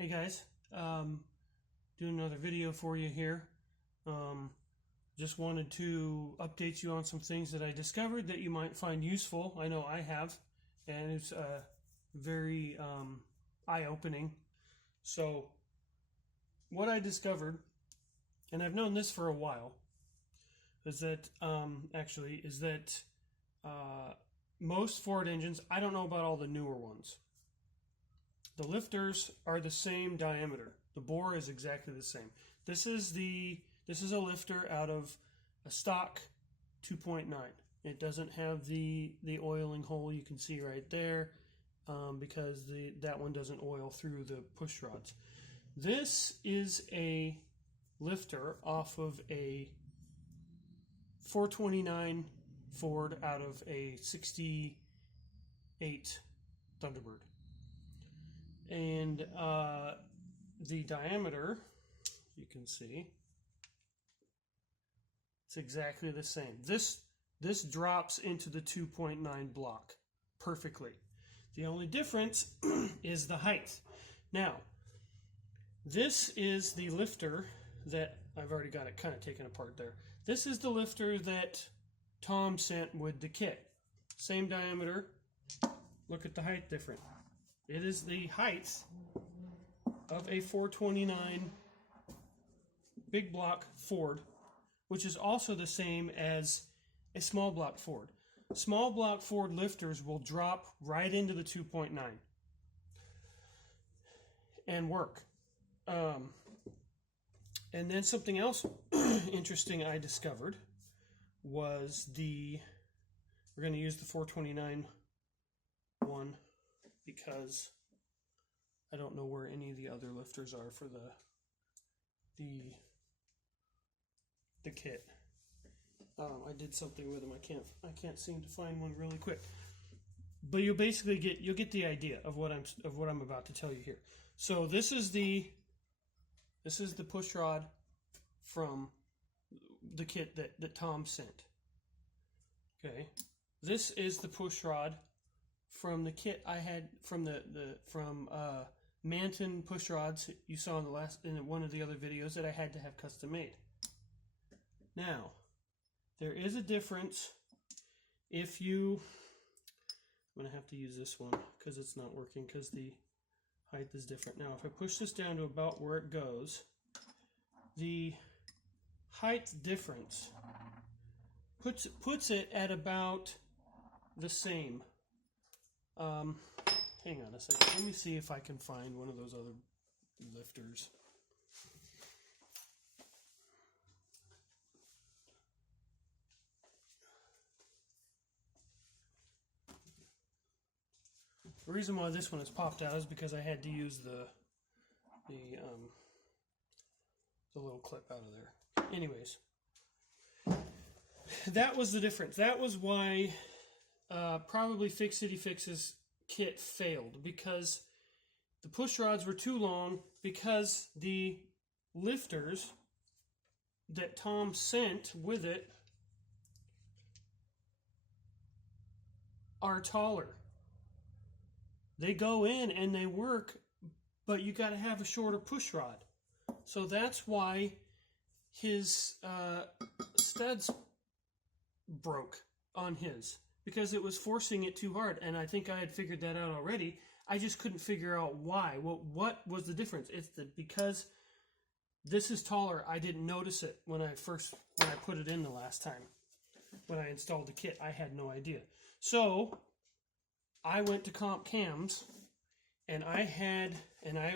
Hey guys, doing another video for you here. Just wanted to update you on some things that I discovered that you might find useful. I know I have, and it's very eye-opening. So what I discovered, and I've known this for a while, is that most Ford engines, I don't know about all the newer ones, the lifters are the same diameter. The bore is exactly the same. This is a lifter out of a stock 2.9. It doesn't have the oiling hole you can see right there because that one doesn't oil through the push rods. This is a lifter off of a 429 Ford out of a 68 Thunderbird. And the diameter, you can see, it's exactly the same. This drops into the 2.9 block perfectly. The only difference is the height. Now, this is the lifter that I've already got it kind of taken apart there. This is the lifter that Tom sent with the kit. Same diameter. Look at the height difference. It is the height of a 429 big block Ford, which is also the same as a small block Ford. Small block Ford lifters will drop right into the 2.9 and work. And then something else interesting I discovered was we're going to use the 429 one because I don't know where any of the other lifters are for the kit. I did something with them. I can't seem to find one really quick. But you'll get the idea of what I'm about to tell you here. So this is the push rod from the kit that Tom sent. Okay. This is the push rod from the kit I had from Manton push rods you saw in one of the other videos that I had to have custom made. Now, there is a difference I'm going to have to use this one because it's not working because the height is different. Now, if I push this down to about where it goes, the height difference puts it at about the same. Hang on a second. Let me see if I can find one of those other lifters. The reason why this one has popped out is because I had to use the little clip out of there. Anyways, that was the difference. That was why probably Fix City Fix's kit failed, because the push rods were too long, because the lifters that Tom sent with it are taller. They go in and they work, but you got to have a shorter push rod. So that's why his studs broke on his, because it was forcing it too hard. And I think I had figured that out already. I just couldn't figure out why. What was the difference? It's because this is taller. I didn't notice it when I put it in the last time. When I installed the kit, I had no idea. So I went to Comp Cams and I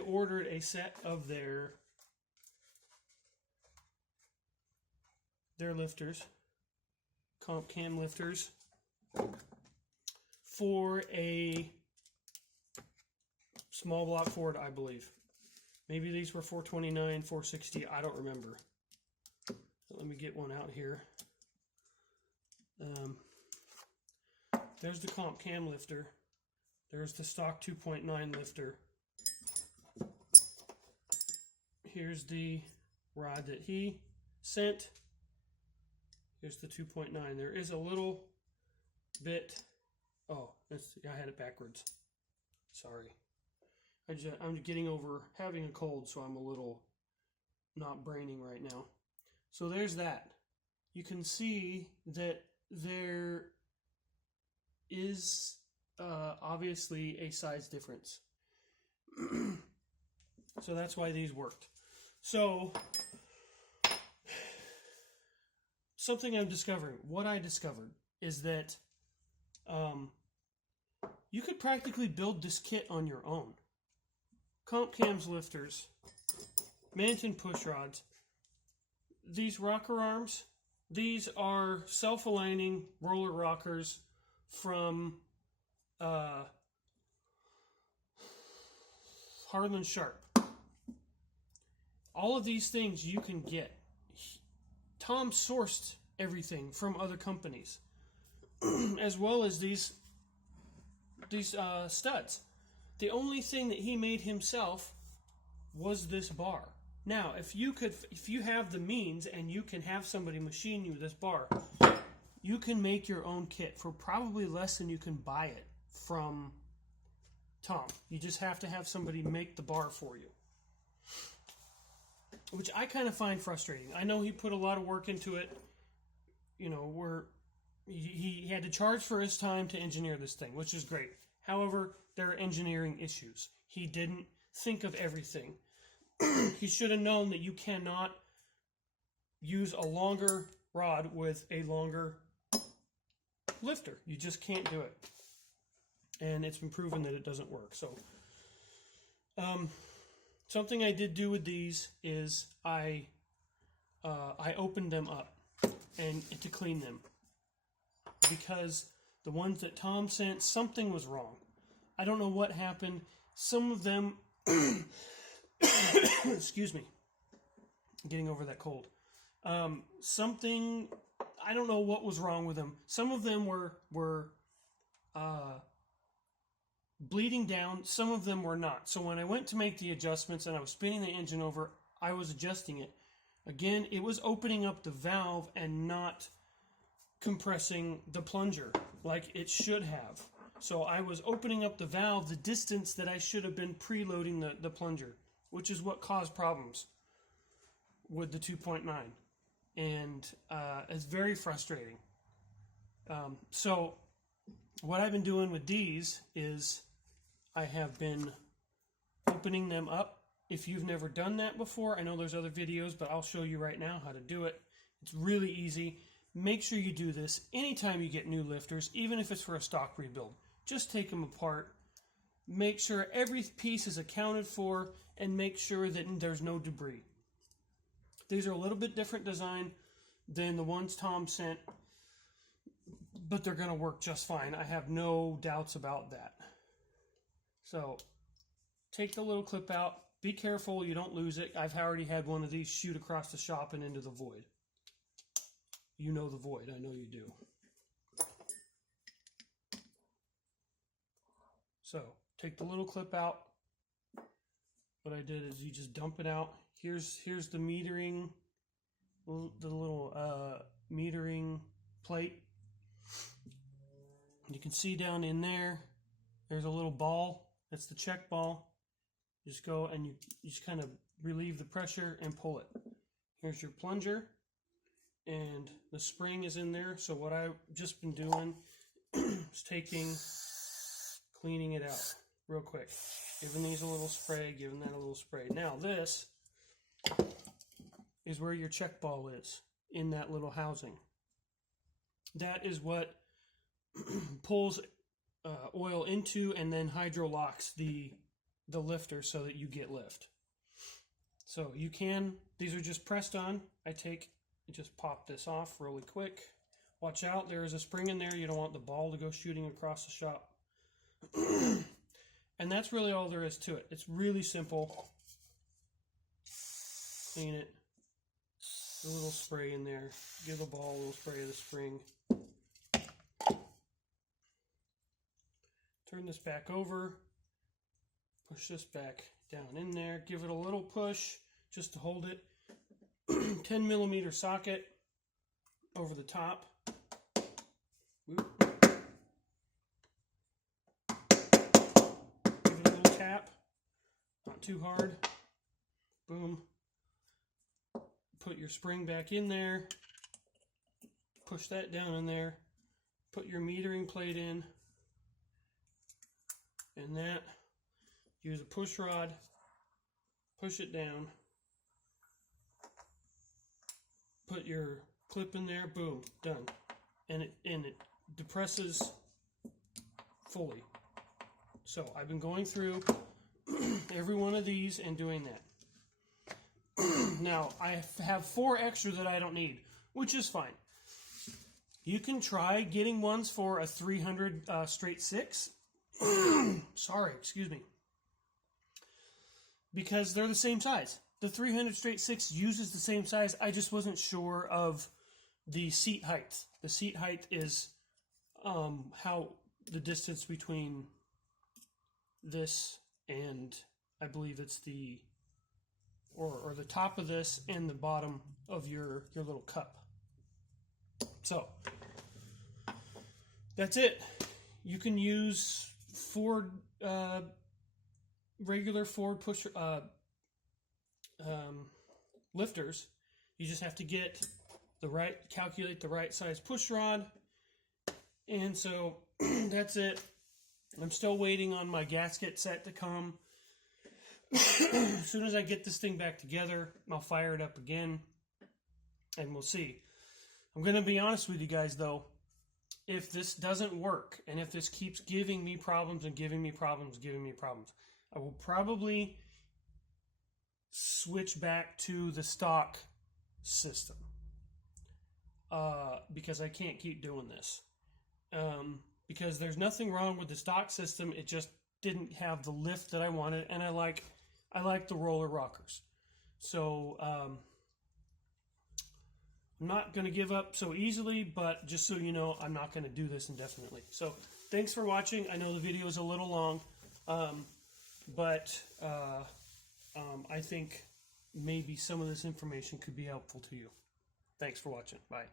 ordered a set of their lifters, Comp Cam lifters, for a small block Ford, I believe. Maybe these were 429, 460, I don't remember. Let me get one out here. There's the Comp Cam lifter. There's the stock 2.9 lifter. Here's the rod that he sent. Here's the 2.9. There is a little bit. Oh, I had it backwards. Sorry. I'm getting over having a cold, so I'm a little not braining right now. So there's that. You can see that there is obviously a size difference. So that's why these worked. So something I'm discovering, what I discovered is that you could practically build this kit on your own. Comp cams lifters, Manton push rods, these rocker arms, these are self-aligning roller rockers from Harlan Sharp. All of these things you can get. Tom sourced everything from other companies, as well as these studs. The only thing that he made himself was this bar. Now, if you have the means and you can have somebody machine you this bar, you can make your own kit for probably less than you can buy it from Tom. You just have to have somebody make the bar for you, which I kind of find frustrating. I know he put a lot of work into it. You know, he had to charge for his time to engineer this thing, which is great. However, there are engineering issues. He didn't think of everything. He should have known that you cannot use a longer rod with a longer lifter. You just can't do it. And it's been proven that it doesn't work. So, something I did do with these is I opened them up and to clean them, because the ones that Tom sent, something was wrong. I don't know what happened. Some of them, excuse me, I'm getting over that cold. Something, I don't know what was wrong with them. Some of them were bleeding down. Some of them were not. So when I went to make the adjustments and I was spinning the engine over, I was adjusting it. Again, it was opening up the valve and not compressing the plunger like it should have. So I was opening up the valve the distance that I should have been preloading the plunger, which is what caused problems with the 2.9. And it's very frustrating. So what I've been doing with these is I have been opening them up. If you've never done that before, I know there's other videos, but I'll show you right now how to do it. It's really easy. Make sure you do this anytime you get new lifters, even if it's for a stock rebuild. Just take them apart. Make sure every piece is accounted for, and make sure that there's no debris. These are a little bit different design than the ones Tom sent, but they're going to work just fine. I have no doubts about that. So take the little clip out. Be careful you don't lose it. I've already had one of these shoot across the shop and into the void. You know the void. I know you do. So take the little clip out. What I did is you just dump it out. Here's the metering, the little metering plate. You can see down in there, there's a little ball. That's the check ball. You just go and you just kind of relieve the pressure and pull it. Here's your plunger, and the spring is in there. So what I've just been doing is cleaning it out real quick. Giving these a little spray, giving that a little spray. Now this is where your check ball is, in that little housing. That is what pulls oil into and then hydrolocks the lifter so that you get lift. So you can, these are just pressed on. Just pop this off really quick. Watch out, there is a spring in there. You don't want the ball to go shooting across the shop. And that's really all there is to it. It's really simple. Clean it. A little spray in there. Give the ball a little spray of the spring. Turn this back over. Push this back down in there. Give it a little push just to hold it. 10 millimeter socket over the top. Whoop. Give it a little tap. too hard. Boom. Put your spring back in there. Push that down in there. Put your metering plate in. And that. Use a push rod. Push it down. Put your clip in there. Boom. Done. And it depresses fully. So I've been going through every one of these and doing that. Now, I have 4 extra that I don't need, which is fine. You can try getting ones for a 300 straight 6. Sorry, excuse me. Because they're the same size. The 300 straight 6 uses the same size. I just wasn't sure of the seat height. The seat height is how the distance between this and I believe it's the or the top of this and the bottom of your little cup. So that's it. You can use Ford regular Ford push lifters. You just have to get calculate the right size push rod. And so that's it. I'm still waiting on my gasket set to come. As soon as I get this thing back together, I'll fire it up again and we'll see. I'm going to be honest with you guys though. If this doesn't work and if this keeps giving me problems and giving me problems, I will probably switch back to the stock system because I can't keep doing this. Because there's nothing wrong with the stock system. It just didn't have the lift that I wanted, and I like the roller rockers. So I'm not going to give up so easily, but just so you know, I'm not going to do this indefinitely. So thanks for watching. I know the video is a little long, but I think maybe some of this information could be helpful to you. Thanks for watching. Bye.